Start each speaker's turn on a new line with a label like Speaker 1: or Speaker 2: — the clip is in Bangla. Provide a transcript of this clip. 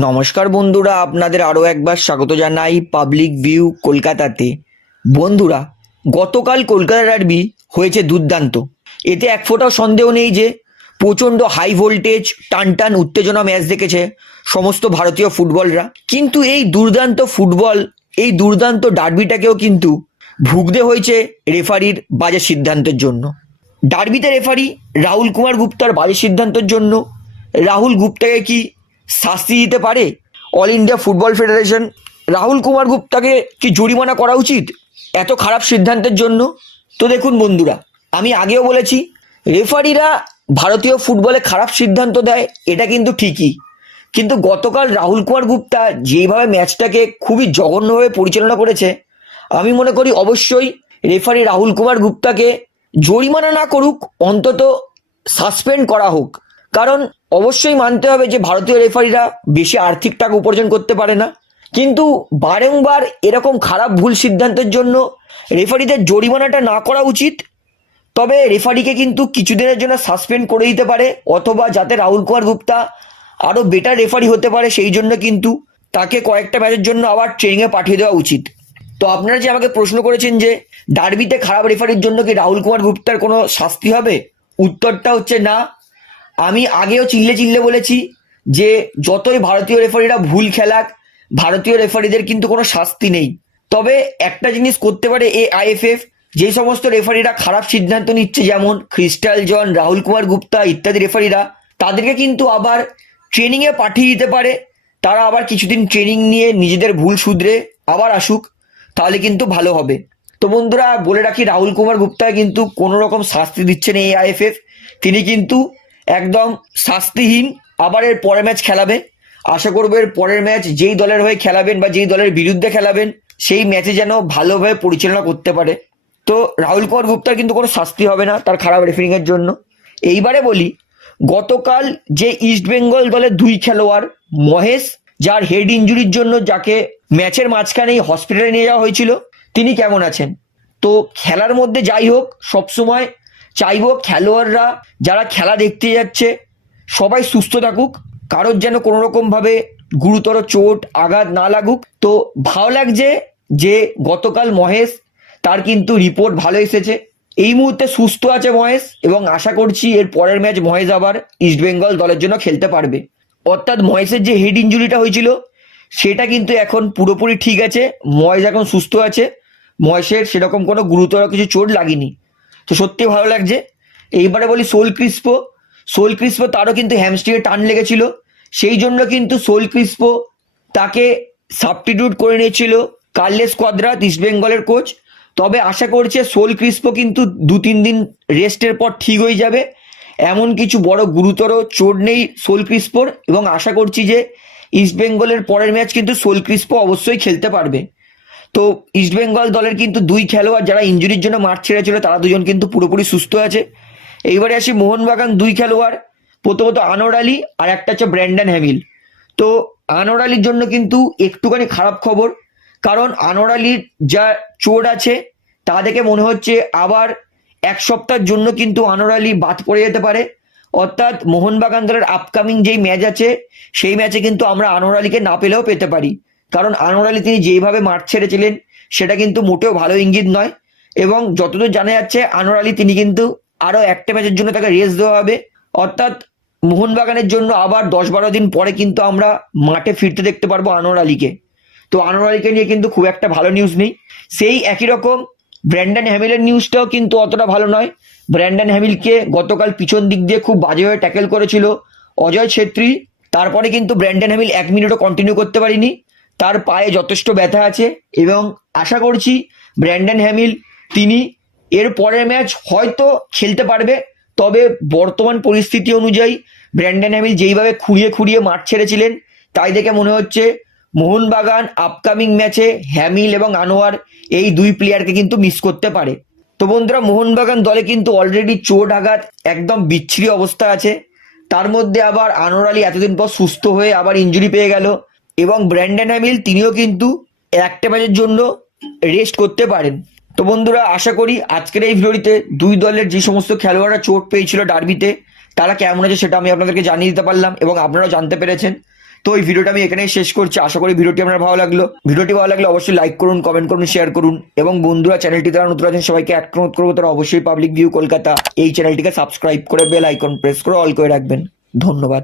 Speaker 1: নমস্কার বন্ধুরা, আপনাদের আরও একবার স্বাগত জানাই পাবলিক ভিউ কলকাতাতে। বন্ধুরা, গতকাল কলকাতা ডার্বি হয়েছে দুর্দান্ত। এতে এক ফোঁটাও সন্দেহ নেই যে, প্রচণ্ড হাই ভোল্টেজ টান টান উত্তেজনা ম্যাচ দেখেছে সমস্ত ভারতীয় ফুটবলরা। কিন্তু এই দুর্দান্ত ফুটবল, এই দুর্দান্ত ডার্বিটাকেও কিন্তু ভুগতে হয়েছে রেফারির বাজে সিদ্ধান্তের জন্য। ডার্বিতে রেফারি রাহুল কুমার গুপ্তার বাজে সিদ্ধান্তের জন্য। রাহুল গুপ্তাকে কি শাস্তি দিতে পারে? All India Football Federation Rahul Kumar গুপ্তাকে কি জরিমানা করা উচিত? এত খারাপ সিদ্ধান্তের জন্য? তো দেখুন বন্ধুরা, আমি আগেও বলেছি, রেফারিরা ভারতীয় ফুটবলে খারাপ সিদ্ধান্ত দেয়, এটা কিন্তু ঠিকই। কিন্তু গতকাল রাহুল কুমার গুপ্তা যেভাবে ম্যাচটাকে খুবই জঘন্যভাবে পরিচালনা করেছে, আমি মনে করি অবশ্যই রেফারি রাহুল কুমার গুপ্তাকে জরিমানা না করুক, অন্তত সাসপেন্ড করা হোক। কারণ অবশ্যই মানতে হবে যে ভারতীয় রেফারিরা বেশি আর্থিক টাকা উপার্জন করতে পারে না। কিন্তু বারংবার এরকম খারাপ ভুল সিদ্ধান্তের জন্য রেফারিদের জরিমানাটা না করা উচিত। তবে রেফারিকে কিন্তু কিছুদিনের জন্য সাসপেন্ড করে দিতে পারে, অথবা যাতে রাহুল কুমার গুপ্তা আরও বেটার রেফারি হতে পারে, সেই জন্য কিন্তু তাকে কয়েকটা ম্যাচের জন্য আবার ট্রেনিংয়ে পাঠিয়ে দেওয়া উচিত। তো আপনারা যে আমাকে প্রশ্ন করেছেন যে ডার্বিতে খারাপ রেফারির জন্য কি রাহুল কুমার গুপ্তার কোনো শাস্তি হবে? উত্তরটা হচ্ছে না। আমি আগেও চিল্লে চিল্লে বলেছি যে যতই ভারতীয় রেফারিরা ভুল খেলাক, ভারতীয় রেফারিদের কিন্তু কোনো শাস্তি নেই। তবে একটা জিনিস করতে পারে এ আইএফএফ যে সমস্ত রেফারিরা খারাপ সিদ্ধান্ত নিচ্ছে, যেমন ক্রিস্টাল জন, রাহুল কুমার গুপ্তা ইত্যাদি রেফারিরা, তাদেরকে কিন্তু আবার ট্রেনিংয়ে পাঠিয়ে দিতে পারে। তারা আবার কিছুদিন ট্রেনিং নিয়ে নিজেদের ভুল শুধরে আবার আসুক, তাহলে কিন্তু ভালো হবে। তো বন্ধুরা, বলে রাখি, রাহুল কুমার গুপ্তা কিন্তু কোনো রকম শাস্তি দিচ্ছেন এই আইএফএফ তিনি কিন্তু একদম শাস্তিহীন, আবার এর পরের ম্যাচ খেলাবে। আশা করব এর পরের ম্যাচ যেই দলের হয়ে খেলাবেন বা যেই দলের বিরুদ্ধে খেলাবেন, সেই ম্যাচে যেন ভালোভাবে পরিচালনা করতে পারে। তো রাহুল কুমার গুপ্তার কিন্তু কোনো শাস্তি হবে না তার খারাপ রেফারিং এর জন্য। এইবারে বলি, গতকাল যে ইস্ট বেঙ্গল দলের দুই খেলোয়াড়, মহেশ, যার হেড ইঞ্জুরির জন্য যাকে ম্যাচের মাঝখানেই হসপিটালে নিয়ে যাওয়া হয়েছিল, তিনি কেমন আছেন? তো খেলার মধ্যে যাই হোক, সবসময় চাইব খেলোয়াড়রা যারা খেলা দেখতে যাচ্ছে, সবাই সুস্থ থাকুক, কারোর যেন কোনো রকমভাবে গুরুতর চোট, আঘাত না লাগুক। তো ভালো লাগছে যে গতকাল মহেশ, তার কিন্তু রিপোর্ট ভালো এসেছে। এই মুহূর্তে সুস্থ আছে মহেশ এবং আশা করছি এর পরের ম্যাচ মহেশ আবার ইস্টবেঙ্গল দলের জন্য খেলতে পারবে। অর্থাৎ মহেশের যে হেড ইঞ্জুরিটা হয়েছিল, সেটা কিন্তু এখন পুরোপুরি ঠিক আছে। মহেশ এখন সুস্থ আছে। মহেশের সেরকম কোনো গুরুতর কিছু চোট লাগেনি। তো সত্যি ভালো লাগছে। এইবারে বলি সোল ক্রিস্প। সোল ক্রিস্প তারও কিন্তু হ্যামস্ট্রিংয়ে টান লেগেছিল। সেই জন্য কিন্তু সোল ক্রিস্প তাকে সাবস্টিটিউট করে নিয়েছিল কার্লেস কোয়াদ্রাত, ইস্ট বেঙ্গলের কোচ তবে আশা করছে সোল ক্রিস্প কিন্তু দু তিন দিন রেস্টের পর ঠিক হয়ে যাবে। এমন কিছু বড় গুরুতর চোট নেই সোল ক্রিস্পোর এবং আশা করছি যে ইস্ট বেঙ্গলের পরের ম্যাচ কিন্তু সোল ক্রিস্পো অবশ্যই খেলতে পারবে। তো ইস্টবেঙ্গল দলের কিন্তু দুই খেলোয়াড় যারা ইঞ্জুরির জন্য মাঠ ছেড়েছিল, তারা দুজন কিন্তু পুরোপুরি সুস্থ আছে। এইবারে আসি মোহনবাগান, দুই খেলোয়াড়, প্রথমত আনোর আলী আর একটা হচ্ছে ব্র্যান্ডন হ্যামিল। তো আনোর আলীর জন্য কিন্তু একটুখানি খারাপ খবর, কারণ আনোর আলীর যা চোট আছে, তা দেখে মনে হচ্ছে আবার এক সপ্তাহের জন্য কিন্তু আনোর আলী বাদ পড়ে যেতে পারে। অর্থাৎ মোহনবাগান দলের আপকামিং যেই ম্যাচ আছে, সেই ম্যাচে কিন্তু আমরা আনোর আলীকে না পেলেও পেতে পারি। কারণ আনোয়ার আলী তিনি যেইভাবে মাঠ ছেড়েছিলেন, সেটা কিন্তু মোটেও ভালো ইঙ্গিত নয়। এবং যতদূর জানা যাচ্ছে আনোয়ার আলী তিনি কিন্তু আরও একটা ম্যাচের জন্য তাকে রেস্ট দেওয়া হবে। অর্থাৎ মোহনবাগানের জন্য আবার দশ বারো দিন পরে কিন্তু আমরা মাঠে ফিরতে দেখতে পারব আনোয়ার আলীকে তো আনোয়ার আলীকে নিয়ে কিন্তু খুব একটা ভালো নিউজ নেই। সেই একই রকম ব্র্যান্ডন হ্যামিলের নিউজটাও কিন্তু অতটা ভালো নয়। ব্র্যান্ডন হ্যামিলকে গতকাল পিছন দিক দিয়ে খুব বাজেভাবে ট্যাকেল করেছিল অজয় ছেত্রী। তারপরে কিন্তু ব্র্যান্ডন হ্যামিল এক মিনিটও কন্টিনিউ করতে পারিনি। তার পায়ে যথেষ্ট ব্যথা আছে এবং আশা করছি ব্র্যান্ডন হ্যামিল তিনি এর পরের ম্যাচ হয়তো খেলতে পারবে। তবে বর্তমান পরিস্থিতি অনুযায়ী ব্র্যান্ডন হ্যামিল যেইভাবে খুঁড়িয়ে খুঁড়িয়ে মাঠ ছেড়েছিলেন, তাই দেখে মনে হচ্ছে মোহনবাগান আপকামিং ম্যাচে হ্যামিল এবং আনোয়ার এই দুই প্লেয়ারকে কিন্তু মিস করতে পারে। তো বন্ধুরা, মোহনবাগান দলে কিন্তু অলরেডি চোট আঘাত, একদম বিচ্ছিরি অবস্থা আছে। তার মধ্যে আবার আনোয়ার আলী এতদিন পর সুস্থ হয়ে আবার ইঞ্জুরি পেয়ে গেল। এবং ব্র্যান্ডন হ্যামিল তিনিও কিন্তু একটা ম্যাচের জন্য রেস্ট করতে পারেন। তো বন্ধুরা, আশা করি আজকের এই ভিডিওটিতে দুই দলের যে সমস্ত খেলোয়াড়রা চোট পেয়েছিল ডার্বিতে, তারা কেমন আছে সেটা আমি আপনাদেরকে জানিয়ে দিতে পারলাম এবং আপনারাও জানতে পেরেছেন। তো এই ভিডিওটা আমি এখানেই শেষ করছি। আশা করি ভিডিওটি আপনার ভালো লাগল। ভিডিওটি ভালো লাগলে অবশ্যই লাইক করুন কমেন্ট করুন শেয়ার করুন এবং বন্ধুরা চ্যানেলটি তারা নতুন আছেন, সবাইকে অনুরোধ করব, তারা অবশ্যই পাবলিক ভিউ কলকাতা এই চ্যানেলটিকে সাবস্ক্রাইব করে বেল আইকন প্রেস করে অল করে রাখবেন। ধন্যবাদ।